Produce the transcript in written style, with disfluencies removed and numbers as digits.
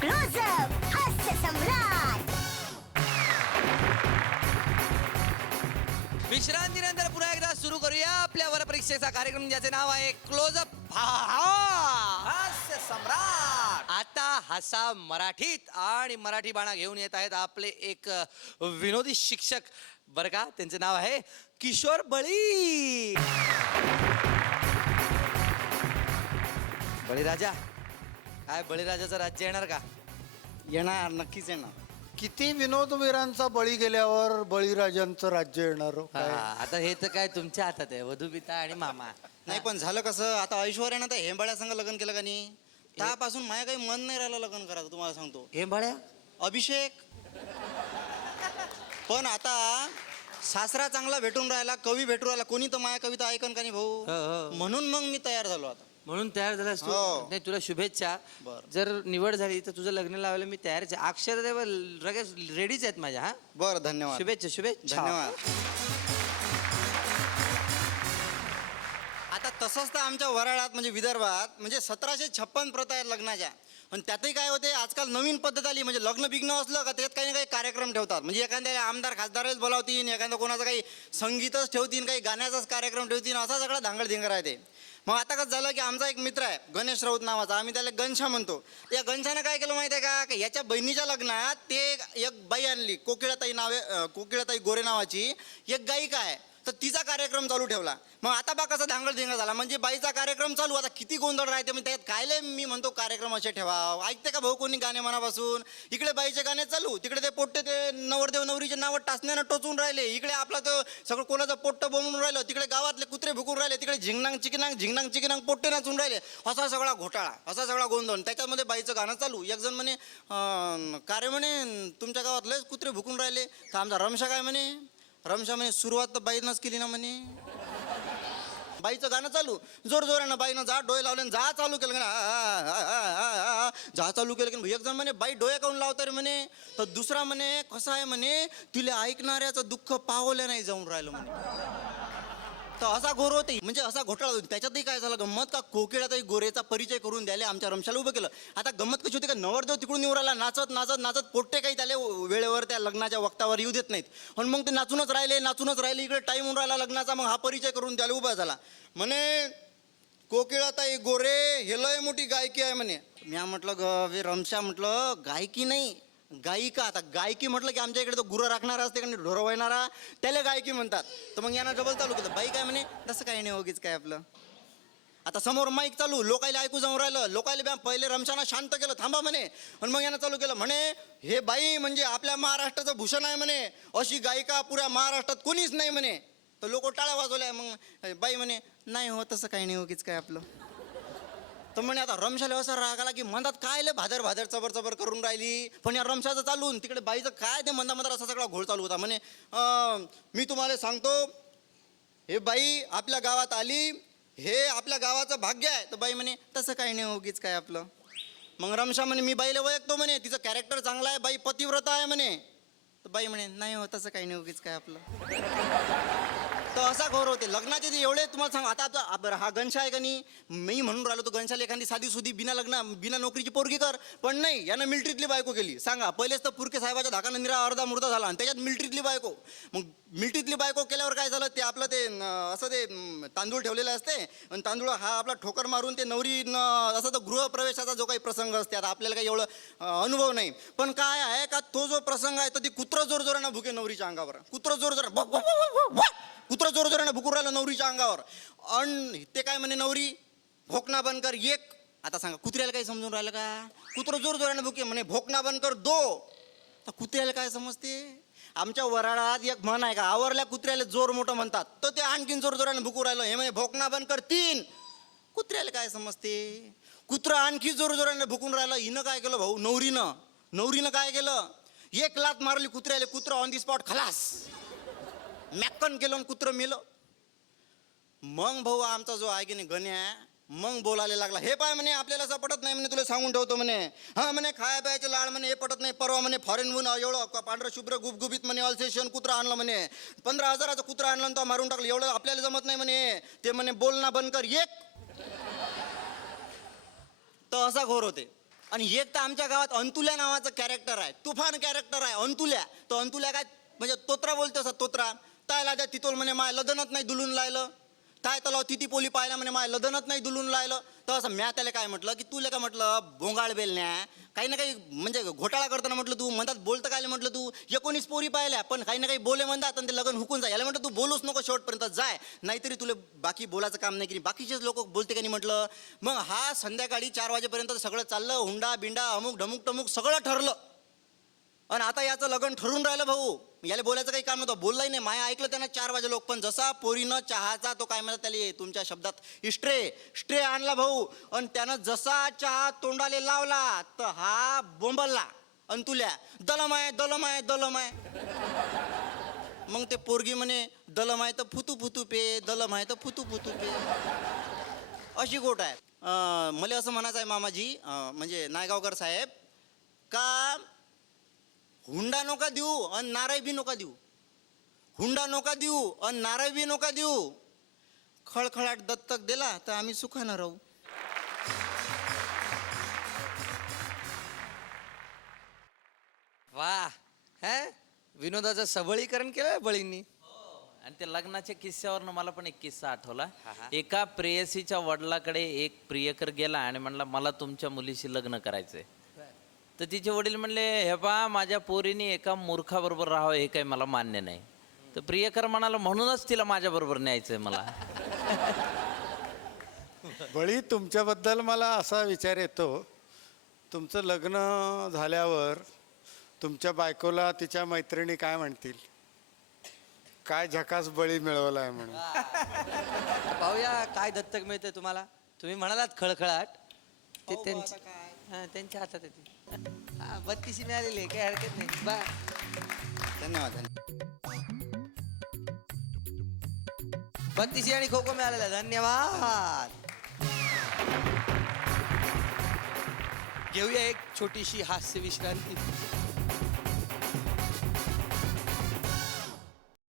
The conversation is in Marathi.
क्लोजअप हास्य सम्राट. विश्रांतीनंतर पुन्हा एकदा सुरू करूया आपल्या वरपरीक्षेचा कार्यक्रम, ज्याचे नाव आहे क्लोजअप हास्य सम्राट. आता हसा मराठीत आणि मराठी बाणा घेऊन येत आहेत आपले एक विनोदी शिक्षक बरं का. त्यांचे नाव आहे किशोर बळी. बळीराजा, काय बळीराजाचं राज्य येणार का? येणार, नक्कीच येणार. किती विनोदवीरांचा बळी गेल्यावर बळीराजांचं राज्य येणार हो? हा, काय? आता हे तर काय तुमच्या हातात आहे, वधू पिता आणि मामा. नाही पण झालं कसं, आता ऐश्वर्यानं त्या हेंबाळ्या संग लग्न केलं का नाही, त्यापासून माझ्या काही मन नाही राहिलं लग्न करायचं. तुम्हाला सांगतो, हे बळ्या अभिषेक. पण आता सासरा चांगला भेटून राहिला, कवी भेटून राहिला, कोणी तर माझ्या कविता ऐकन का नाही भाऊ. हो, हो. म्हणून मग मी तयार झालो आता. म्हणून तयार झालास तू. हो. नाही, तुला शुभेच्छा. बरं. जर निवड झाली तर तुझं लग्न लावायला मी तयारच आहे. अक्षर लगेच रेडीच आहेत माझ्या. हा, बरं, धन्यवाद. शुभेच्छा शुभेच्छा. धन्यवाद. आता तसंच तर आमच्या वराळात म्हणजे विदर्भात म्हणजे 1756 प्रथा आहेत लग्नाच्या. पण त्यातही काय होते, आजकाल नवीन पद्धत आली. म्हणजे लग्न बिग्न असलं का त्यात काही ना काही कार्यक्रम ठेवतात. म्हणजे एखाद्याला आमदार खासदारच बोलावतील, एखादा कोणाचं काही संगीतच ठेवतील, काही गाण्याचाच कार्यक्रम ठेवतील, असा सगळा धांगडधिंगर आहे ते. मग आता कसं झालं की आमचा एक मित्र आहे गणेश राऊत नावाचा, आम्ही त्याला गणशा म्हणतो. त्या गणशानं काय केलं माहिती आहे का, की याच्या बहिणीच्या लग्नात ते एक बाई आणली, कोकिळाताई गोरे नावाची एक गायिका आहे. तर तिचा कार्यक्रम चालू ठेवला. मग आता बा कसा धांगडधिंगा झाला, म्हणजे बाईचा कार्यक्रम चालू. आता किती गोंधळ राहते, म्हणजे त्यात कायले मी म्हणतो कार्यक्रम असे ठेवा. ऐकते का भाऊ कोणी गाणे मनापासून? इकडे बाईचे गाणे चालू, तिकडे ते पोट्टे ते नवरदेव नवरीचे नावं टाचण्यानं टोचून राहिले, इकडे आपला तो सगळं कोणाचं पोट्टं बोंबून राहिलं, तिकडे गावातले कुत्रे भुकून राहिले, तिकडे झिंगणांग चिकिनांग पोट्टे नाचून राहिले. असा सगळा घोटाळा, असा सगळा गोंधळ. त्याच्यामध्ये बाईचं गाणं चालू. एक जण म्हणे कार्य म्हणे तुमच्या गावात लयच कुत्रे भुकून राहिले. तर आमचा रमशा काय म्हणे, रमशा म्हणे सुरुवात तर बाईनंच केली ना म्हणे. बाईचं गाणं चालू, जोर जोरानं बाईनं जा डोळे लावले, जा चालू केलं ना, जा चालू केलं की. एक जण म्हणे बाई डोळे काऊन लावता रे म्हणे. तर दुसरा म्हणे कसं आहे म्हणे, तिला ऐकणाऱ्याचं दुःख पावल्या नाही जाऊन राहिलं म्हणे. तर असा घोर होते, म्हणजे असा घोटाळा होती. त्याच्यातही काय झालं गंमत, का कोकिळाताई गोरेचा परिचय करून द्यायला आमच्या रमशाला उभं केलं. आता गंमत कशी होती का, नवरदेव तिकडून निवड राहिला, नाचत नाचत नाचत पोट्टे काही त्याला वेळेवर त्या लग्नाच्या वक्तावर येऊ देत नाहीत. पण मग ते नाचूनच राहिले. इकडे टाईम होऊन राहिला लग्नाचा. मग हा परिचय करून द्यायला उभा झाला. म्हणे कोकिळाताई गोरे हे लय मोठी गायकी आहे म्हणे. मी म्हटलं ग रमशा, म्हटलं गायकी नाही गायिका. आता गायकी म्हटलं की आमच्या इकडे तो गुरं राखणारा असते का नाही, ढोरं वळणारा, त्याला गायकी म्हणतात. तर मग यांना डबल चालू केलं. बाई काय म्हणे तसं काही नाही, उगीच काय आपलं. आता समोर माईक चालू, लोकायला ऐकू जाऊन राहिलं. लोकायला पहिले रमशाना शांत केलं, थांबा म्हणे. आणि मग यांना चालू केलं, म्हणे हे बाई म्हणजे आपल्या महाराष्ट्राचं भूषण आहे म्हणे, अशी गायिका पुऱ्या महाराष्ट्रात कोणीच नाही म्हणे. तर लोक टाळ्या वाजवल्या. मग बाई म्हणे नाही हो तसं काही नाही, उगीच काय आपलं. तर म्हणे आता रमशाला असा राग आला की म्हणतात काय लय भादर चबर करून राहिली. पण या रमशाचं चालून तिकडे बाईचं काय ते मंदा असा सगळा घोळ चालू होता. म्हणे मी तुम्हाला सांगतो, हे बाई आपल्या गावात आली, हे आपल्या गावाचं भाग्य आहे. तर बाई म्हणे तसं काही नाही, उगीच काय आपलं. मग रमशा म्हणे मी बाईला ओळखतो म्हणे, तिचं कॅरेक्टर चांगलं आहे, बाई पतिव्रता आहे म्हणे. तर बाई म्हणे नाही हो तसं काही नाही, उगीच काय आपलं. तर असा घोर होते लग्नाचे ते एवढे. तुम्हाला सांग आता बरं हा गणशा आहे का नाही, मी म्हणून राहिलो तो गणशाला एखादी साधी सुधी बिना लग्न बिना नोकरीची पोरगी कर. पण नाही, यानं मिलिटरीतली बायको केली. सांगा, पहिलेच तर पुरके साहेबाच्या धाकानं निरा अर्धा मुर्दा झाला आणि त्याच्यात मिलिटरीतली बायको. मग मिलिटरीतली बायको केल्यावर काय झालं, ते आपलं ते असं ते तांदूळ ठेवलेलं असते आणि तांदूळ हा आपला ठोकर मारून ते नवरी असं तर गृहप्रवेशाचा जो काही प्रसंग असते. आता आपल्याला काही एवढं अनुभव नाही, पण काय आहे का तो जो प्रसंग आहे तर ती कुत्रं जोरजोरानं भुके नवरीच्या अंगावर. कुत्रं जोरजोरानं भुकून राहिलं नवरीच्या अंगावर. आणि ते काय म्हणे नवरी भोकना बंद कर एक. आता सांगा कुत्र्याला काही समजून राहिलं का, कुत्रं जोरजोरानं भुके म्हणे भोकना बंद कर दो. तर कुत्र्याला काय समजते. आमच्या वराडात एक म्हण आहे का, आवरल्या कुत्र्याला जोर मोठं म्हणतात. तर ते आणखीन जोरजोरानं भुकू राहिलं. हे म्हणे भोकना बंद कर 3. कुत्र्याला काय समजते. कुत्रं आणखी जोरजोरानं भुकून राहिलं. हिनं काय केलं भाऊ, नवरीनं काय केलं, एक लात मारली कुत्र्याला. कुत्रं ऑन दी स्पॉट खलास, मॅक्कन केलं, कुत्रं मेलं. मग भाऊ आमचा जो आहे की नाही गण्या, मग बोलायला लागला. हे पाय म्हणे आपल्याला असं पटत नाही म्हणे, तुला सांगून ठेवतो म्हणे. हा म्हणे खाया प्यायचे लाड म्हणे हे पटत नाही. परवा म्हणे फॉरेनहून एवढं पांढरं शुभ्र गुबगुबीत म्हणे अल्सेशियन कुत्रा आणलं म्हणे, 15,000चं कुत्रा आणलं तो मारून टाकलं. एवढं आपल्याला जमत नाही म्हणे. ते म्हणे बोलना बंद कर एक. तर असा घोर होते. आणि एक तर आमच्या गावात अंतुल्या नावाचं कॅरेक्टर आहे, तुफान कॅरेक्टर आहे अंतुल्या. तो अंतुल्या काय म्हणजे तोत्रा बोलतो असं तोत्रा. तायला द्या तितोल म्हणे माय लदनच नाही दुलून लायलं. ताय तलाव तिती पोली पाहिला म्हणे माय लदनच नाही दुलून लायलं. तर असं म्या त्याला काय म्हटलं की तुला काय म्हटलं भोंगाळ बेलण्या काही ना काही म्हणजे घोटाळा करताना म्हटलं तू म्हणतात बोलतं काय म्हटलं तू 19 पोरी पाहिल्या पण काही ना काही बोले म्हणतात आणि ते लग्न हुकून जाय. याला म्हटलं तू बोलूच नको शेवटपर्यंत जाय नाहीतरी तुला बाकी बोलायचं काम नाही की बाकीचेच लोक बोलते का नाही म्हटलं. मग हा संध्याकाळी 4 वाजेपर्यंत सगळं चाललं हुंडा बिंडा अमुक ढमुक टमुक सगळं ठरलं. आणि आता याचं लग्न ठरून राहिलं भाऊ. याला बोलायचं काही काम नव्हतं, बोललाही नाही. माया ऐकलं त्यांना 4 वाजे लोक. पण जसा पोरीनं चहाचा तो काय म्हणतात त्याला तुमच्या शब्दात स्ट्रे आणला भाऊ आणि त्यानं जसा चहा तोंडाले लावला तर हा बोंबलला अंतुल्या दलम आहे दलम आहे दलम आहे. मग ते पोरगी म्हणे दलम आहे तर फुतू फुतू पे दलम आहे तर फुतू फुतू पे. अशी गोट आहे. मला असं म्हणायचं आहे मामाजी म्हणजे नायगावकर साहेब का हुंडा नका देऊ आणि नारळ बी नका देऊ. हुंडा नका देऊ आणि नारळ बी नका देऊ. खळखळाट दत्तक दिला तर आम्ही सुखानं राहू. वा विनोदाचं सबळीकरण केलं बळींनी. आणि त्या लग्नाच्या किस्स्यावरनं मला पण एक किस्सा आठवला. एका प्रेयसीच्या वडिलाकडे एक प्रियकर गेला आणि म्हणला मला तुमच्या मुलीशी लग्न करायचंय. तर तिचे वडील म्हणले हे पा माझ्या पोरीने एका मूर्खाबरोबर राहावं हे काही मला मान्य नाही. तर प्रियकर म्हणाला म्हणूनच तिला माझ्या बरोबर न्यायचंय मला. बळी तुमच्याबद्दल मला असा विचार येतो, तुमचं लग्न झाल्यावर तुमच्या बायकोला तिच्या मैत्रिणी काय म्हणतील, काय झकास बळी मिळवला आहे म्हणून. पाहूया काय दत्तक मिळतंय तुम्हाला. तुम्ही म्हणालात खळखळाट ते त्यांच्या हातात येते. 32 मिळालेली आहे काही हरकत नाही. बा धन्यवाद. 32 आणि खो खो मिळालेला. धन्यवाद. घेऊया एक छोटीशी हास्य विश्रांती.